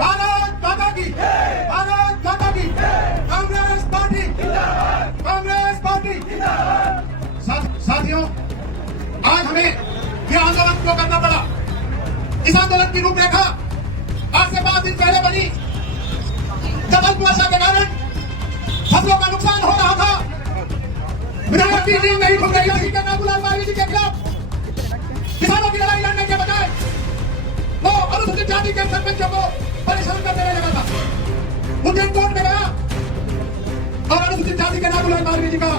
भारत माता की, भारत माता की, कांग्रेस पार्टी, कांग्रेस पार्टी। साथियों, आज हमें यह आंदोलन क्यों करना पड़ा? इस आंदोलन की रूपरेखा आज से 5 दिन पहले बनी, जब अल्प वर्षा के कारण फसलों का नुकसान हो रहा था। विधायक की नींद नहीं खुल रही थी कि गुलाम नबी जी के खिलाफ किसानों की लड़ाई लड़ने के बजाय वो अनुसूचित जाति के सरपंचों को परेशान करने लगा था। सुप्रीम कोर्ट में गया और अनुसूचित जाति के गुलाम नबी जी का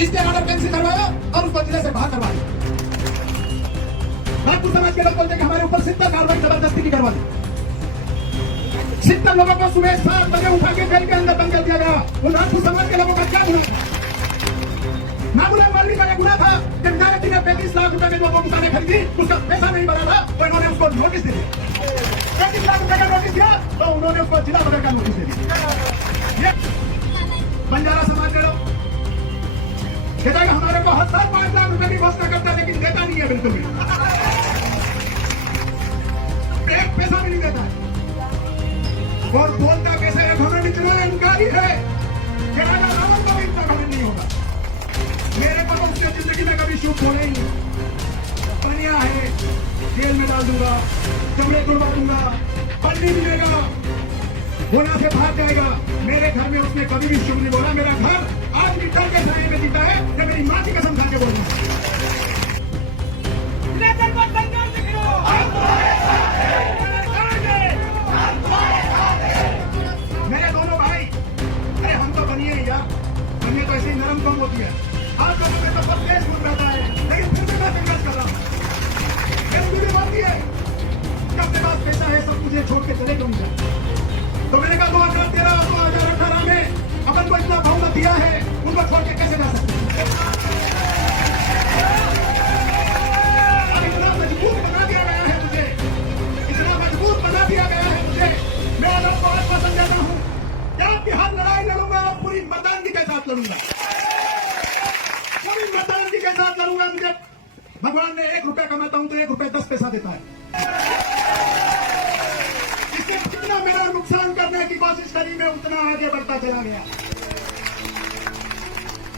इसके ऑर्डर कैंसिल करवाया और उसको जिले से बाहर करवाया। नागपुर समाज के लोग बोलते कि हमारे ऊपर 70 कार्रवाई जबरदस्ती की करवा दी। 70 लोगों को सुबह 7 बजे उठा के जेल के अंदर बंद कर दिया गया। वो नागपुर समाज के लोगों का क्या गुना? नागुलाम वाली का यह गुना था कि विधायक जी ने 35 लाख रुपए में जो दुकानें खरीदी, उसका पैसा नहीं भरा था, तो इन्होंने उसको नोटिस दे दिया। 35 लाख रुपए का नोटिस दिया तो उन्होंने उसको जिला बदल का नोटिस दे दिया। ये बंजारा समाज के लोग कहता है हमारे को हर साल 5 लाख रुपए की घोषणा करता है, लेकिन देता नहीं है, बिल्कुल भी एक पैसा भी नहीं देता है। और बोलता कैसे है? हमें इतना इनकारी है कि राजा रावण को भी इतना घमंड नहीं होगा। मेरे को उसने जिंदगी में कभी शुभ बोले ही नहीं। पनिया है, जेल में डाल दूंगा, कमरे तोड़वा दूंगा, पन्नी मिलेगा, होना से भाग जाएगा। मेरे घर में उसने कभी भी शुभ नहीं बोला। मेरा घर आज भी डर के साए में जीता है कि मेरी माँ की कसम खा के बोलूंगा। मेरे दोनों भाई, अरे हम तो बनिए ही यार, बनिए तो ऐसे ही नरम कम होती है। आज लोगों में तो सब देश घूम रहता है, लेकिन फिर भी मैं संघर्ष कर रहा हूँ। मेरी बात है कि अपने पास पैसा है, सब मुझे छोड़ के चले क्यों नहीं? तो मैंने कहा 2013 2018 में अपन को इतना बहुमत दिया है, उनको छोड़ के कैसे जा सकते? इतना मजबूत बना दिया गया है मुझे, इतना मजबूत बना दिया गया है मुझे। मैं आपको आश्वासन देता हूँ कि आपकी हर लड़ाई लड़ूंगा और पूरी मर्दानगी के साथ लड़ूंगा, पूरी मर्दानगी के साथ लड़ूंगा। मुझे भगवान ने 1 रुपया कमाता हूं तो 1 रुपया 10 पैसा देता है। इससे जितना मेरा नुकसान करने की कोशिश करी, मैं उतना आगे बढ़ता चला गया।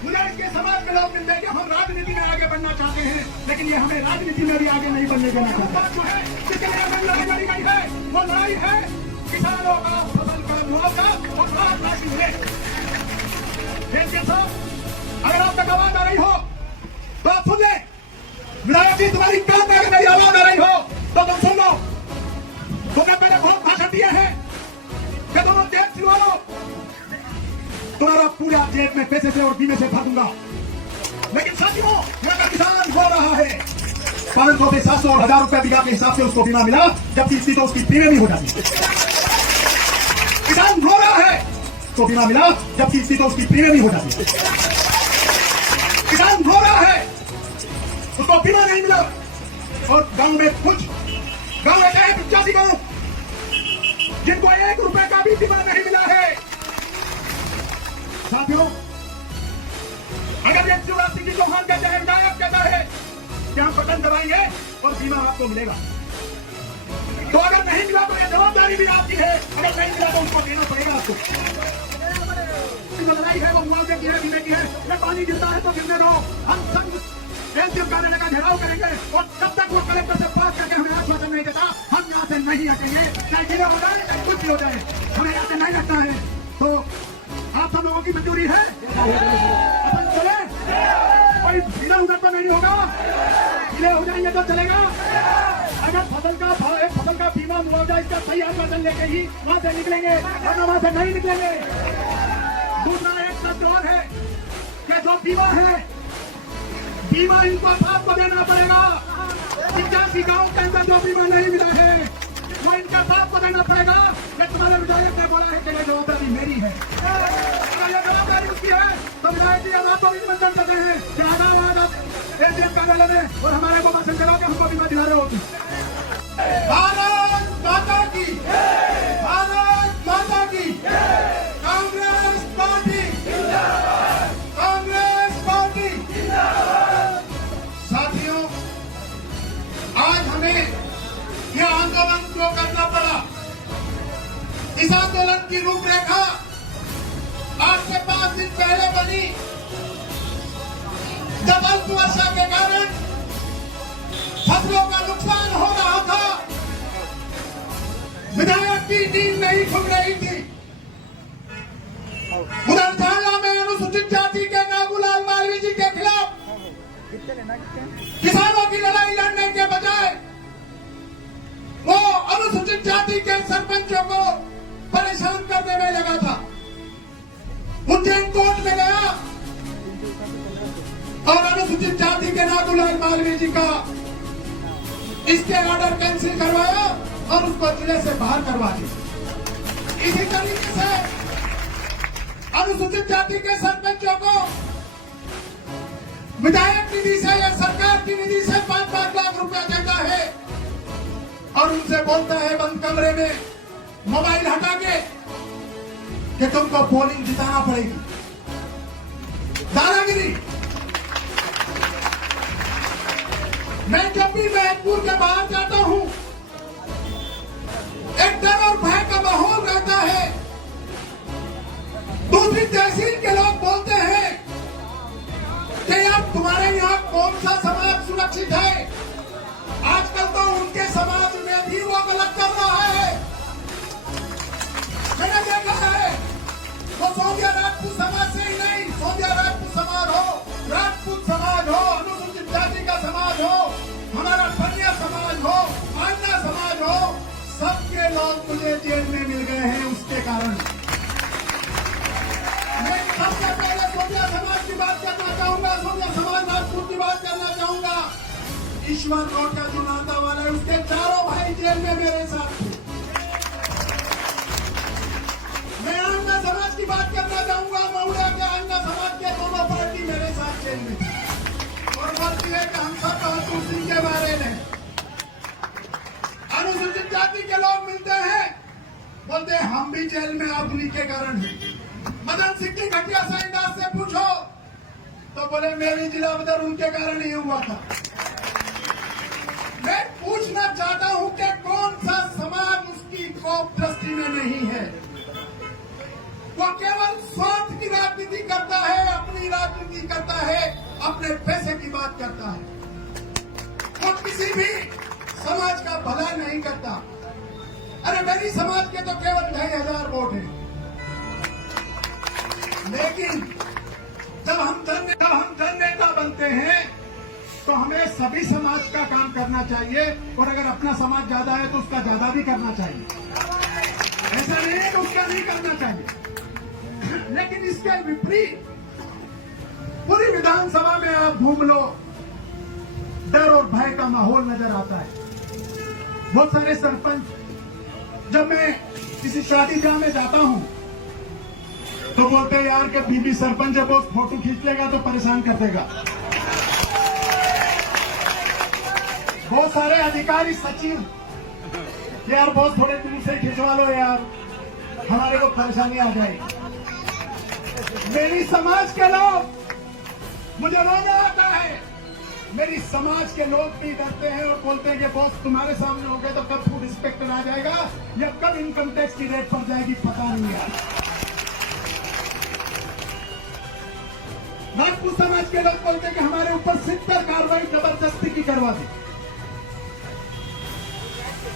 मुझे इसके समाज के लोग मिलते हैं कि हम राजनीति में आगे बढ़ना चाहते हैं, लेकिन ये हमें राजनीति में भी आगे नहीं बढ़ने देना चाहते। जो है जिसके लिए हमें लड़ाई लड़ी गई है, वो लड़ाई है किसानों का फसल का मुआवजा और राहत राशि मिले। अगर आप तक आवाज आ रही हो तो आप सुन ले। विधायक जी, तुम्हारी कान में अगर मेरी आवाज आ रही हो तो तुम सुन लो। तुमने पहले बहुत भाषण दिए हैं कि तुम जेब सिलवा लो, तुम्हारा पूरा जेब में पैसे से और बीमे से भर दूंगा। लेकिन साथियों, यहाँ का किसान रो रहा है। 500 से 700 और 1000 रुपया बीघा के हिसाब से उसको बीमा मिला, जबकि इसकी तो उसकी प्रीमियम ही हो जाती है। किसान रो रहा है तो बीमा मिला, जबकि इसकी तो उसकी प्रीमियम ही हो जाती है। किसान रो रहा है, उसको बीमा नहीं मिला। और गांव में कुछ गांव ऐसे हैं, 85 गांव, जिनको 1 रुपए का भी बीमा नहीं मिला है। साथियों, अगर ये शिवराज सिंह जी चौहान कहते हैं, विधायक कहता है कि हम बटन दबाएंगे और बीमा आपको मिलेगा, तो अगर नहीं मिला तो ये जवाबदारी भी आपकी है। अगर नहीं मिला तो उसको देना पड़ेगा आपको। जो लड़ाई है वो मुआवजे की है, बीमे की है। ये पानी गिरता है तो गिरने दो। हम संघ एनसीएम कार्यालय का घेराव करेंगे और जब तक वो कलेक्टर से बात करके हमें आश्वासन नहीं देता, हम यहाँ से नहीं हटेंगे। चाहे गिले हो जाए, चाहे कुछ भी हो जाए, हमें यहाँ से नहीं हटना है। तो आप सब लोगों की मंजूरी है? अपन चले, कोई ढीला उधर तो नहीं होगा। ढीले हो जाएंगे तो चलेगा। अगर फसल का बीमा मुआवजा इसका सही आश्वासन लेके ही वहां से निकलेंगे, वरना वहां से नहीं निकलेंगे। दूसरा एक शब्द और है कि जो बीमा है, बीमा इनको आपको देना पड़ेगा। 85 गांव के अंदर जो बीमा नहीं मिला है, वो इनका बाप को देना पड़ेगा। ये तुम्हारे विधायक ने बोला है कि ये जवाबदारी मेरी है। अगर ये जवाबदारी उसकी है तो विधायक जी अब आपको भी निमंत्रण करते हैं कि आधार एनसीएम कार्यालय में और हमारे को भाषण करा के हमको बीमा दिला रहे होगी। भारत माता की, भारत माता की, कांग्रेस पार्टी, कांग्रेस पार्टी। साथियों, आज हमें यह आंदोलन क्यों करना पड़ा? इस आंदोलन की रूपरेखा आज से 5 दिन पहले बनी, जब अल्प वर्षा के कारण फसलों का नुकसान हो रहा था। विधायक की नींद नहीं खुल रही थी। उधर झाला में अनुसूचित जाति के नागूलाल मालवीय जी के खिलाफ किसानों की लड़ाई लड़ने के बजाय वो अनुसूचित जाति के सरपंचों को परेशान करने में लगा था। उज्जैन कोर्ट में गया और अनुसूचित जाति के नागूलाल मालवीय जी का इसके ऑर्डर कैंसिल करवाया और उसको जिले से बाहर करवा दिया। इसी तरीके से अनुसूचित जाति के सरपंचों को विधायक निधि से या सरकार की निधि से 5-5 लाख रुपया देता है और उनसे बोलता है बंद कमरे में मोबाइल हटा के कि तुमको पोलिंग जिताना पड़ेगी। दादागिरी। मैं जब भी महतपुर के बाहर जाता हूं, एक डर और भय का माहौल रहता है। दूसरी तहसील के लोग बोलते हैं कि यार तुम्हारे यहाँ कौन सा समाज सुरक्षित है। आजकल तो उनके समाज में भी वो गलत कर रहा है। मैंने देखा है वो सोनिया राजपूत समाज से ही नहीं, सोनिया राजपूत समाज हो, राजपूत समाज हो, अनुसूचित जाति का समाज हो, हमारा बनिया समाज हो, अन्ना समाज हो, सबके लोग मुझे जेल में मिल गए हैं उसके कारण। मैं सबसे पहले सोनिया समाज की बात करना चाहूंगा, सोनिया समाज राजपूत की बात करना चाहूंगा। ईश्वर रोड का जो नाता वाला है उसके चारों भाई जेल में मेरे साथ थे। मैं अन्ना समाज की बात करना चाहूंगा, महुआ के अन्ना समाज के दोनों पार्टी मेरे साथ जेल में थे। और बोलती है कि हम सब बहादुर सिंह के बारे में। अनुसूचित जाति के लोग मिलते हैं, बोलते हैं हम भी जेल में आप उन्हीं के कारण हैं। मदन सिंह की घटिया साइंदास से पूछो तो बोले मेरी जिला बदर उनके कारण ही हुआ था। मैं पूछना चाहता हूं कि कौन सा समाज उसकी कोप दृष्टि में नहीं है। वो केवल स्वार्थ की राजनीति करता है, अपनी राजनीति करता है, अपने पैसे की बात करता है। वो किसी भी समाज का भला नहीं करता। अरे मेरी समाज के तो केवल 2,500 वोट हैं, लेकिन जब हम जननेता बनते हैं तो हमें सभी समाज का काम करना चाहिए और अगर अपना समाज ज्यादा है तो उसका ज्यादा भी करना चाहिए। ऐसा नहीं है कि उसका नहीं करना चाहिए। लेकिन इसके विपरीत पूरी विधानसभा में आप घूम लो, डर और भय का माहौल नजर आता है। बहुत सारे सरपंच, जब मैं किसी शादी ब्याह में जाता हूं तो बोलते हैं यार कि बीबी सरपंच है, बहुत फोटो खींच लेगा तो परेशान कर देगा। बहुत सारे अधिकारी सचिव यार बहुत थोड़े दूर से खिंचवा लो यार, हमारे को परेशानी आ जाएगी। मेरी समाज के लोग, मुझे रोना आता है, मेरी समाज के लोग भी डरते हैं और बोलते हैं कि बॉस तुम्हारे सामने हो गए तो कब फूड इंस्पेक्टर आ जाएगा या कब इनकम टैक्स की रेट पड़ जाएगी, पता नहीं यार। राजपूत समाज के लोग बोलते हैं कि हमारे ऊपर 70 कार्रवाई जबरदस्ती की करवा दी।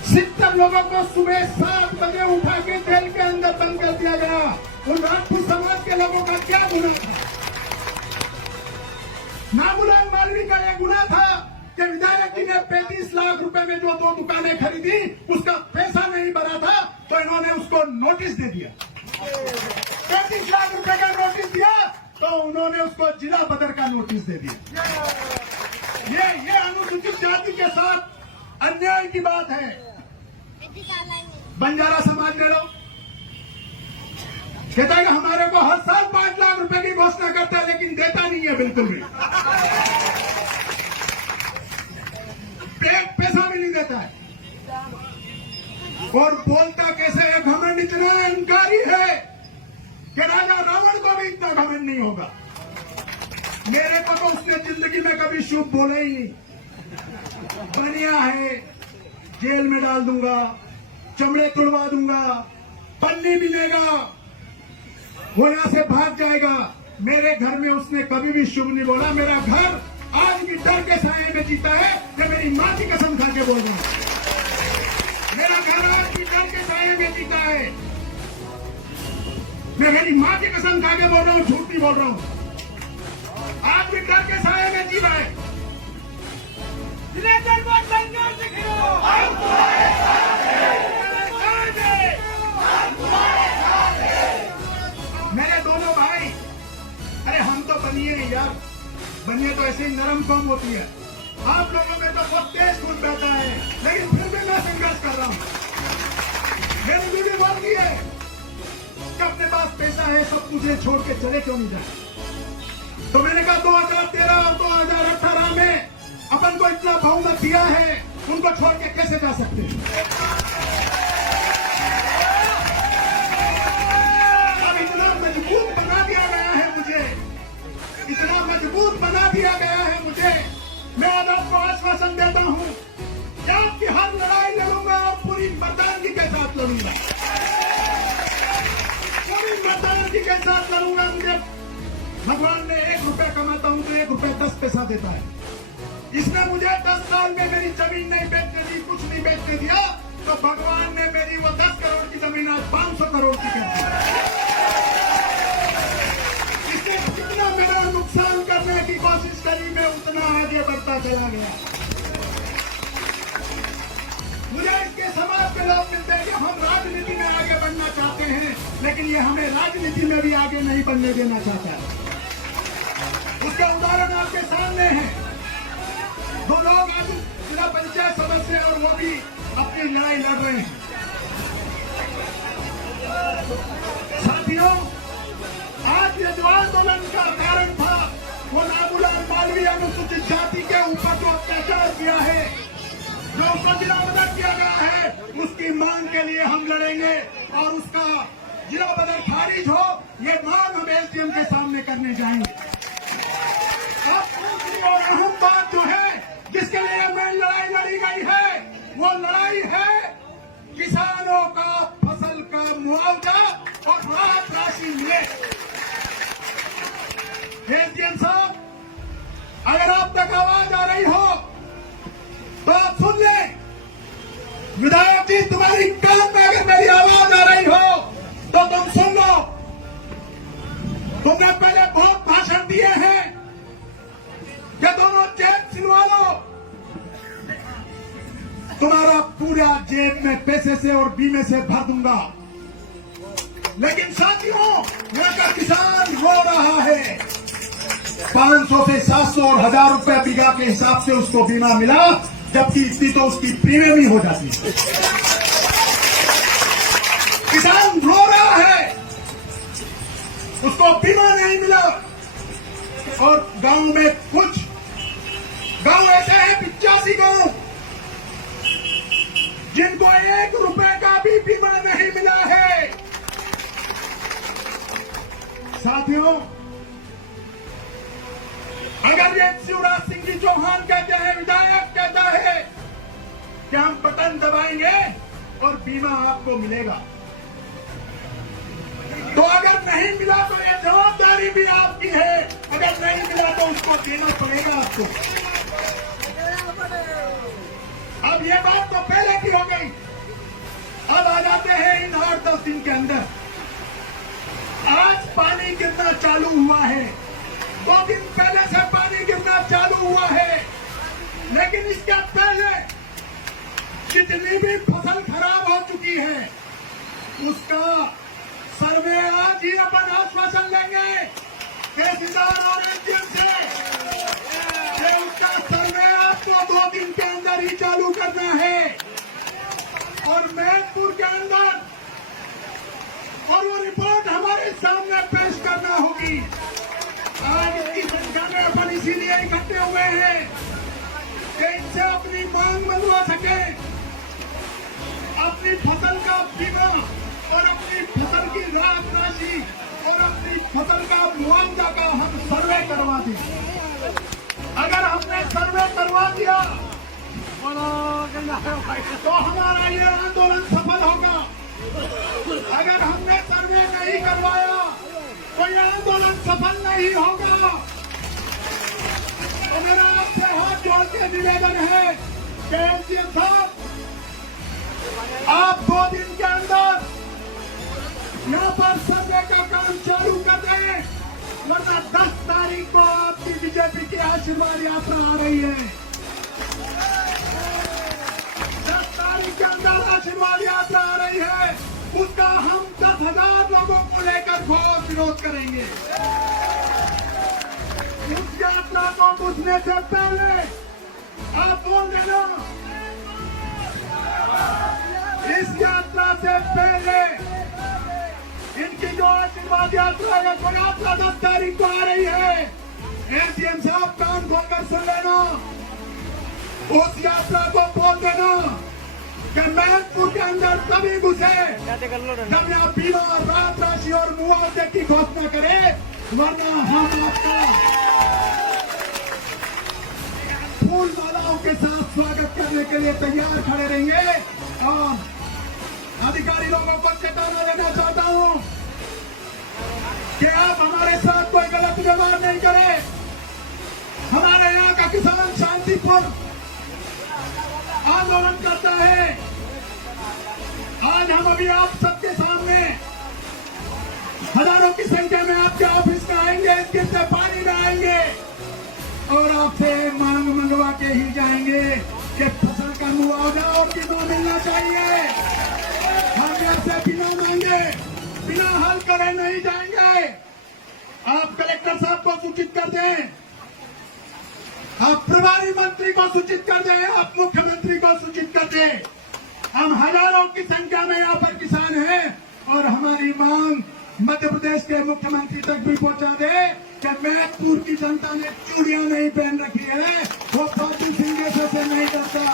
70 लोगों को सुबह 7 बजे उठा के जेल के अंदर बंद कर दिया गया। उन राजपूत समाज के लोगों का क्या गुनाह था? नागूलाल मालवीय का यह गुनाह था कि विधायक जी ने 35 लाख रुपए में जो 2 दुकानें खरीदी उसका पैसा नहीं भरा था तो इन्होंने उसको नोटिस दे दिया। 35 लाख रुपए का नोटिस दिया तो उन्होंने उसको जिला बदर का नोटिस दे दिया। ये अनुसूचित जाति के साथ अन्याय की बात है। बंजारा समाज ले लो, कहता है कि हमारे को हर साल 5 लाख रुपए की घोषणा करता है लेकिन देता नहीं है बिल्कुल भी, एक पैसा भी नहीं देता है। और बोलता कैसे है, घमंड इतना अहंकारी है कि राजा रावण को भी इतना घमंड नहीं होगा। मेरे को तो उसने जिंदगी में कभी शुभ बोले ही नहीं। बनिया है, जेल में डाल दूंगा, चमड़े तुड़वा दूंगा, पन्नी मिलेगा, वो यहां से भाग जाएगा। मेरे घर में उसने कभी भी शुभ नहीं बोला। मेरा घर आज भी डर के साए में जीता है। मैं मेरी मां की कसम खा के बोल रहा हूं, मेरा घर आज भी डर के साए में जीता है। मैं मेरी मां की कसम खा के बोल रहा हूं, झूठ नहीं बोल रहा हूं। आज भी डर के साए में जी रहा है। मेरे दोनों भाई, अरे हम तो बनिए यार, बनिए तो ऐसे ही नरम कम होती है। आप लोगों में तो बहुत तेज खून बहता है, लेकिन फिर भी मैं संघर्ष कर रहा हूं। मेरी बीवी बोल रही है कि अपने पास पैसा है, सब तुझे छोड़ के चले क्यों नहीं जाए। तो मैंने कहा 2013 और 2018 में अपन को इतना बहुमत दिया है, उनको छोड़ के कैसे जा सकते हैं। अब इतना मजबूत बना दिया गया है मुझे, इतना मजबूत बना दिया गया है मुझे। मैं आज आपको आश्वासन देता हूं कि आपकी हर लड़ाई लड़ूंगा और पूरी मर्दानगी के साथ लड़ूंगा, पूरी मर्दानगी के साथ लड़ूंगा। मुझे भगवान ने 1 रुपया कमाता हूं तो 1 रुपया 10 पैसा देता है। इसने मुझे 10 साल में मेरी जमीन नहीं बेचने दी, कुछ नहीं बेचने दिया, तो भगवान ने मेरी वो 10 करोड़ की जमीन आज 500 करोड़ की कर दी। इसने जितना मेरा नुकसान करने की कोशिश करी, मैं उतना आगे बढ़ता चला गया। मुझे इसके समाज के लोग मिलते हैं कि हम राजनीति में आगे बढ़ना चाहते हैं, लेकिन ये हमें राजनीति में भी आगे नहीं बढ़ने देना चाहता है। उसके उदाहरण आपके सामने हैं। 2 लोग आज जिला पंचायत सदस्य और वो भी अपनी लड़ाई लड़ रहे हैं। साथियों, आज ये जो आंदोलन का कारण था वो नागूलाल मालवीय अनुसूचित जाति के ऊपर जो अत्याचार किया है, जो उसका जिला बदल किया गया है, उसकी मांग के लिए हम लड़ेंगे और उसका जिला बदल खारिज हो, ये मांग हम एसडीएम के सामने करने जाएंगे। और अहम बात जो है जिसके लिए मैं लड़ाई लड़ी गई है, वो लड़ाई है किसानों का फसल का मुआवजा और राहत राशि मिले। एसडीएम साहब, अगर आप तक आवाज आ रही हो तो आप सुन लें। विधायक जी, तुम्हारी कान में अगर मेरी आवाज आ रही हो तो तुम सुन लो। तुमने पहले बहुत भाषण दिए हैं कि दोनों जेब सिलवा लो, तुम्हारा पूरा जेब में पैसे से और बीमे से भर दूंगा। लेकिन साथियों, यहाँ का किसान रो रहा है। 500 से 700 और 1000 रुपए बीघा के हिसाब से उसको बीमा मिला, जबकि इतनी तो उसकी प्रीमियम ही हो जाती है। किसान रो रहा है, उसको बीमा नहीं मिला। और गांव में कुछ गांव ऐसे हैं, 85 गांव, जिनको 1 रुपए का भी बीमा नहीं मिला है। साथियों, अगर ये शिवराज सिंह जी चौहान कहते हैं, विधायक कहता है कि हम बटन दबाएंगे और बीमा आपको मिलेगा, तो अगर नहीं मिला तो ये जवाबदारी भी आपकी है। अगर नहीं मिला तो उसको देना पड़ेगा आपको। अब ये बात तो पहले की हो गई, अब आ जाते हैं इन 8-10 दिन के अंदर। आज पानी गिरना चालू हुआ है, 2 दिन पहले से पानी गिरना चालू हुआ है, लेकिन इसके पहले जितनी भी फसल खराब हो चुकी है उसका सर्वे आज ही अपन आश्वासन लेंगे तहसीलदार और एसडीएम से कि उसका सर्वे आपको 2 दिन के अंदर ही चालू करना है और मैनपुर के अंदर, और वो रिपोर्ट हमारे सामने पेश करना होगी। आज इसकी संख्या में अपन इसीलिए इकट्ठे हुए हैं कि इनसे अपनी मांग मनवा सके, अपनी फसल का बीमा और अपनी फसल की राहत राशि और अपनी फसल का मुआवजा का हम सर्वे करवा दें। अगर हमने सर्वे करवा दिया तो हमारा ये आंदोलन सफल होगा। अगर हमने सर्वे नहीं करवाया तो यह आंदोलन सफल नहीं होगा। तो मेरा आपसे हाथ जोड़ के निवेदन है कि एसडीएम साहब, आप 2 दिन के अंदर यहाँ पर सर्वे का काम चालू कर दें, वरना 10 तारीख को आपकी बीजेपी की आशीर्वाद यात्रा आ रही है। 10 तारीख के अंदर आशीर्वाद यात्रा आ रही है, उसका हम 10,000 लोगों को लेकर घोर विरोध करेंगे। उस यात्रा को घुसने से पहले आप बोल देना, इस यात्रा से पहले इनकी जो आशीर्वाद यात्रा है, वो यात्रा 10 तारीख को आ रही है। एसडीएम साहब कान खोलकर सुन लेना, उस यात्रा को बोल देना कि महत्वपुर के अंदर तभी घुसे जब यहाँ बीमा, राहत राशि और मुआवजे की घोषणा करे, वरना हम आपका फूल मालाओं के साथ स्वागत करने के लिए तैयार खड़े रहेंगे। और अधिकारी लोगों को चेतावनी देना चाहता हूं कि आप हमारे साथ कोई गलत व्यवहार नहीं करें। हमारे यहाँ का किसान शांतिपूर्ण आंदोलन करता है। आज हम अभी आप सबके सामने हजारों की संख्या में आपके ऑफिस में आएंगे, गिरते पानी में आएंगे और आपसे मांग मंगवा के ही जाएंगे कि फसल का मुआवजा और बीमा मिलना चाहिए। हम ऐसे बिना मांगे, बिना हल करे नहीं जाएंगे। आप कलेक्टर साहब को सूचित कर दें, आप प्रभारी मंत्री को सूचित कर दें, आप मुख्यमंत्री को सूचित कर दें। हम हजारों की संख्या में यहाँ पर किसान हैं और हमारी मांग मध्य प्रदेश के मुख्यमंत्री तक भी पहुंचा दे कि महत्वपुर की जनता ने चूड़ियां नहीं पहन रखी है, वो पार्टी सिंगेश्वर से नहीं डरता।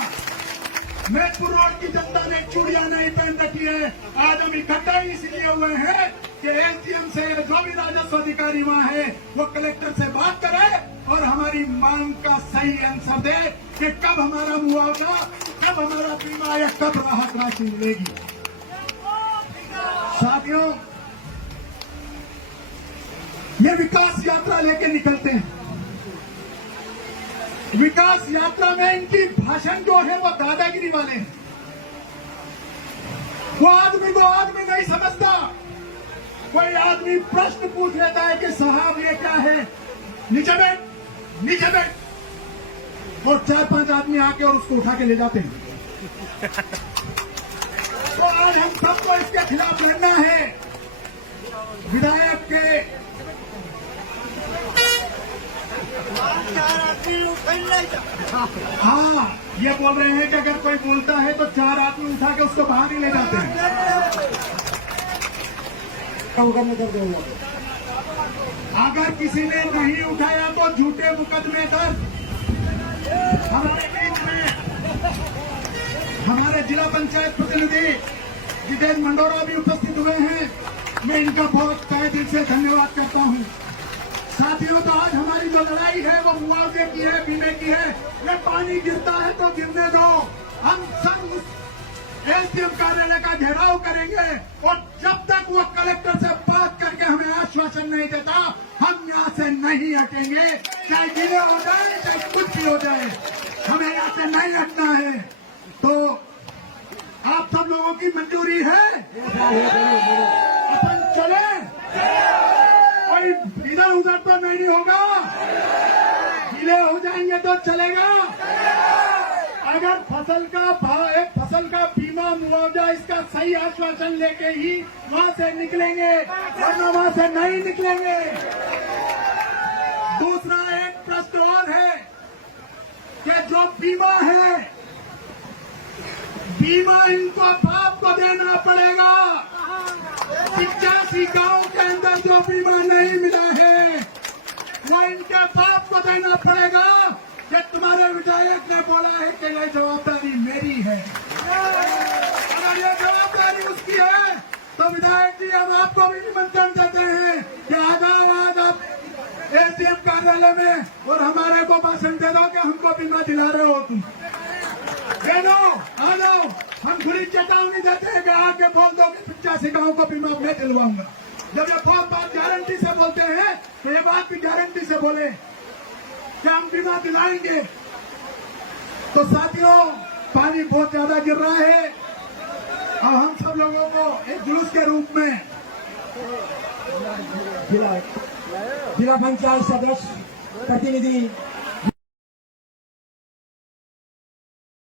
महत्वपुर रोड की जनता ने चूड़ियां नहीं पहन रखी है। आज हम इकट्ठा इसलिए हुए हैं कि एसडीएम से जो भी राजस्व अधिकारी वहाँ है, वो कलेक्टर से बात करे और हमारी मांग का सही आंसर दे कि कब हमारा मुआवजा, कब हमारा बीमा या कब राहत राशि मिलेगी। साथियों, ये विकास यात्रा लेके निकलते हैं। विकास यात्रा में इनकी भाषण जो है वो दादागिरी वाले हैं। वो आदमी को आदमी नहीं समझता। कोई आदमी प्रश्न पूछ लेता है कि साहब ये क्या है, नीचे बैठ, नीचे बैठ, और 4-5 आदमी आके और उसको उठा के ले जाते हैं। तो आज हम सबको इसके खिलाफ लड़ना है। विधायक के हाँ, ये बोल रहे हैं कि अगर कोई बोलता है तो 4 आदमी उठा के उसको बाहर ही ले जाते हैं। अगर किसी ने नहीं उठाया तो झूठे मुकदमे दर्ज। हमारे बीच में हमारे जिला पंचायत प्रतिनिधि जितेंद्र मंडोरा भी उपस्थित हुए हैं। मैं इनका बहुत तहे दिल से धन्यवाद करता हूं। साथियों, तो आज हमारी जो लड़ाई है वो मुआवजे की है, बीमे की है। ये पानी गिरता है तो गिरने दो। हम सब एसडीएम कार्यालय का घेराव करेंगे और जब तक वो कलेक्टर से बात करके हमें आश्वासन नहीं देता, हम यहाँ से नहीं हटेंगे। चाहे गिले हो जाए, चाहे कुछ भी हो जाए, हमें यहाँ से नहीं हटना है। तो आप सब लोगों की मंजूरी है? अपन चले, कोई इधर उधर तो नहीं होगा। गिले हो जाएंगे तो चलेगा। अगर फसल का बीमा, मुआवजा, इसका सही आश्वासन लेके ही वहां से निकलेंगे, वरना वहां से नहीं निकलेंगे। दूसरा एक प्रश्न और है कि जो बीमा है, बीमा इनको बाप को देना पड़ेगा। 85 गांव के अंदर जो बीमा नहीं मिला है, वो इनके बाप को देना पड़ेगा। कि तुम्हारे विधायक ने बोला है कि ये जवाबदारी मेरी है। अगर ये जवाबदारी उसकी है तो विधायक जी, हम आपको भी निमंत्रण देते हैं कि आ जाओ आज आप एसडीएम कार्यालय में और हमारे को भाषण दे दो कि हमको बीमा दिला रहे हो तुम। दे दो, आ जाओ, हम बुरी चेतावनी देते हैं कि आके बोल दो कि 85 गाँव को बीमा मैं दिलवाऊंगा। जब ये बात गारंटी से बोलते हैं तो ये बात भी गारंटी से बोले कि हम बीमा दिलाएंगे। तो साथियों, पानी बहुत ज्यादा गिर रहा है और हम सब लोगों को एक जुलूस के रूप में जिला पंचायत सदस्य प्रतिनिधि